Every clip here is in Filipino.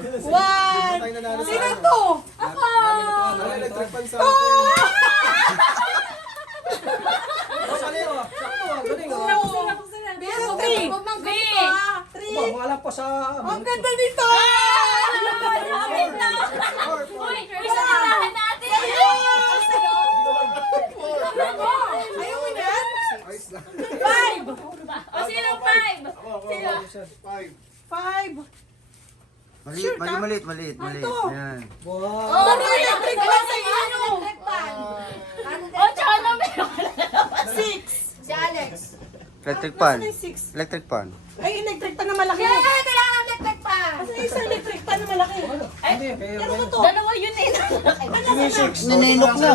One. Sino to? Ako! Electric fan sa akin. Three. Wala pa sa... Ang ganda nito! Uy, isa na lahat natin! Ayaw mo yan? Five! O, sino five? Sino? Five. Maliit. Ano? Yan. Wow. Oh, Ano electric fan sa ano? O, tsaka na meron ka na naman. Six. Si Alex. Electric pan. Nasaan yung six? Electric pan. Ay, electric pan na malaki. Kaya kailangan ng electric fan. Kasi yung isang electric pan na malaki. Hindi, kaya... Pero ano to? Dalawa yun eh. Naninok na.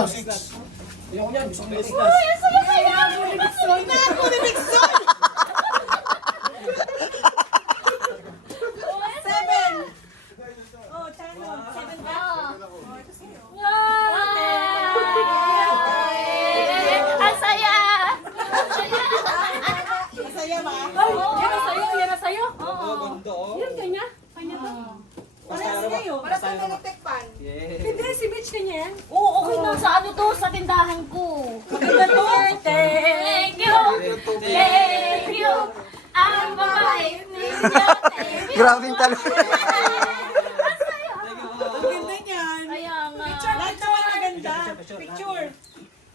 Ayoko yan, gusto ko yung Uy, ang saya-saya! Seven. Oh, Chano. Seven ba? Ang saya! Masaya ba? Yan ang sayo, yan ang sayo. Oo, ganda oh. Yan, kanya. Kanya to. Parehas kayo. Para sa electric fan. Hindi, si Mitch kanya yan. Oo, okay na. Sa ano to? Sa tindahan ko. Maganda to. Thank you! Thank you! Ang babae ninyo. Thank you! Grabing talo.